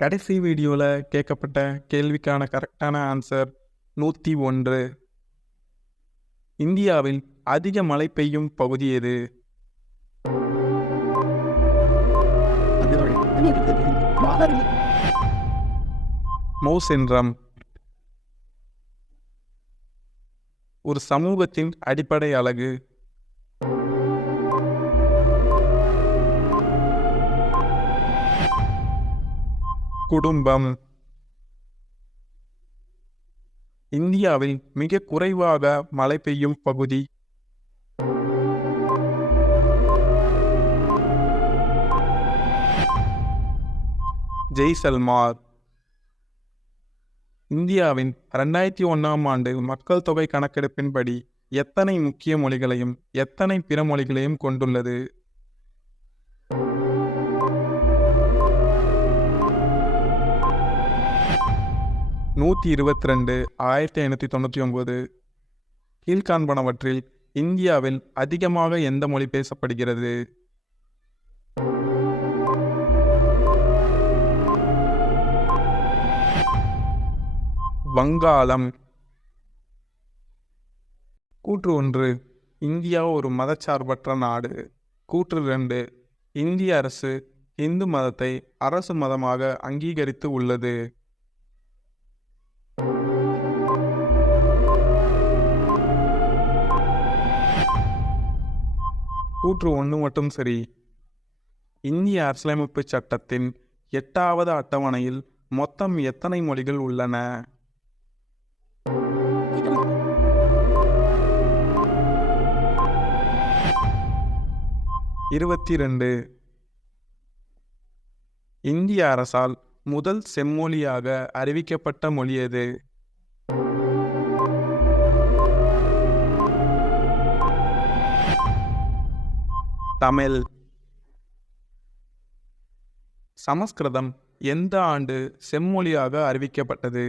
கடைசி வீடியோவில் கேட்கப்பட்ட கேள்விக்கான கரெக்டான ஆன்சர் நூற்றி ஒன்று. இந்தியாவில் அதிக மழை பெய்யும் பகுதி எது? மௌசென்றம் ஒரு சமூகத்தின் அடிப்படை அழகு. குடும்பம். இந்தியாவில் மிக குறைவாக மழை பெய்யும் பகுதி. ஜெய்சல்மார். இந்தியாவின் ரெண்டாயிரத்தி ஒன்றாம் ஆண்டு மக்கள் தொகை கணக்கெடுப்பின்படி எத்தனை முக்கிய மொழிகளையும் எத்தனை பிற மொழிகளையும் கொண்டுள்ளது? நூற்றி இருபத்தி ரெண்டு ஆயிரத்தி ஐநூற்றி தொண்ணூற்றி ஒம்பது கீழ்காண்பனவற்றில் இந்தியாவில் அதிகமாக எந்த மொழி பேசப்படுகிறது? வங்காளம். கூற்று ஒன்று இந்தியா ஒரு மதச்சார்பற்ற நாடு. கூற்று ரெண்டு இந்திய அரசு இந்து மதத்தை அரசு மதமாக அங்கீகரித்து உள்ளது. கூற்று ஒன்று மட்டும் சரி. இந்திய அரசியலமைப்பு சட்டத்தின் எட்டாவது அட்டவணையில் மொத்தம் எத்தனை மொழிகள் உள்ளன? இருபத்தி ரெண்டு இந்திய அரசால் முதல் செம்மொழியாக அறிவிக்கப்பட்ட மொழி எது? தமிழ் சமஸ்கிருதம் எந்த ஆண்டு செம்மொழியாக அறிவிக்கப்பட்டது?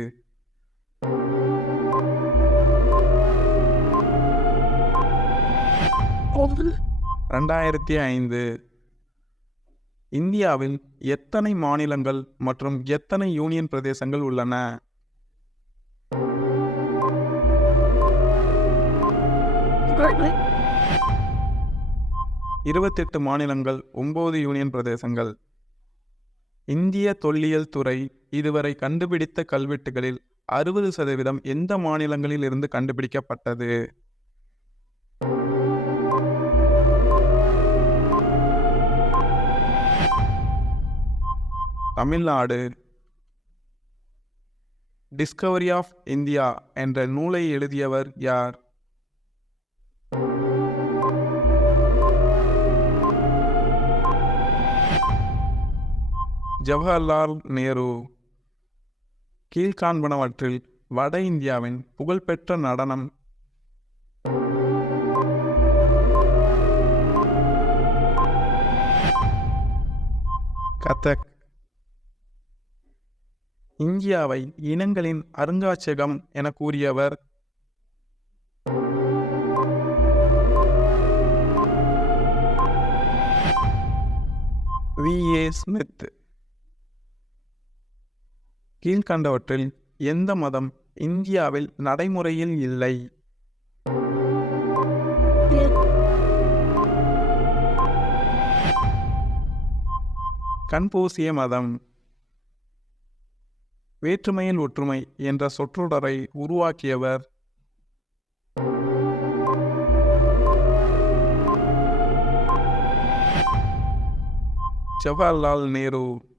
ரெண்டாயிரத்தி ஐந்து. இந்தியாவில் எத்தனை மாநிலங்கள் மற்றும் எத்தனை யூனியன் பிரதேசங்கள் உள்ளன? இருபத்தெட்டு மாநிலங்கள் ஒம்பது யூனியன் பிரதேசங்கள். இந்திய தொல்லியல் துறை இதுவரை கண்டுபிடித்த கல்வெட்டுகளில் அறுபது சதவீதம் எந்த மாநிலங்களில் இருந்து கண்டுபிடிக்கப்பட்டது? தமிழ்நாடு. டிஸ்கவரி ஆஃப் இந்தியா என்ற நூலை எழுதியவர் யார்? ஜவஹர்லால் நேரு கீழ்காண்பனவற்றில் வட இந்தியாவின் புகழ்பெற்ற நடனம். கதக். இந்தியாவை இனங்களின் அருங்காட்சியகம் என கூறியவர். V A Smith. கீழ்கண்டவற்றில் எந்த மதம் இந்தியாவில் நடைமுறையில் இல்லை? கன்பூசிய மதம் வேற்றுமையில் ஒற்றுமை என்ற சொற்றொடரை உருவாக்கியவர். ஜவஹர்லால் நேரு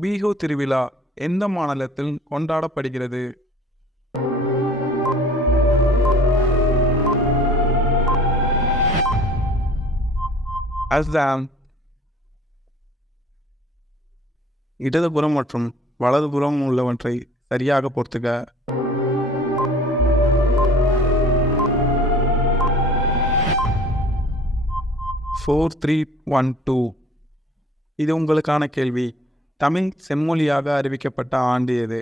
பீஹு திருவிழா எந்த மாநிலத்தில் கொண்டாடப்படுகிறது? அஸ்ஸாம் இடதுபுறம் மற்றும் வலதுபுறம் உள்ளவற்றை சரியாக பொறுத்துக. ஃபோர் த்ரீ ஒன் டூ இது உங்களுக்கான கேள்வி. தமிழ் செம்மொழியாக அறிவிக்கப்பட்ட ஆண்டு எது?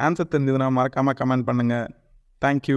ஆன்சர் தெரிஞ்சதுன்னா மறக்காமல் கமெண்ட் பண்ணுங்கள் தேங்க்யூ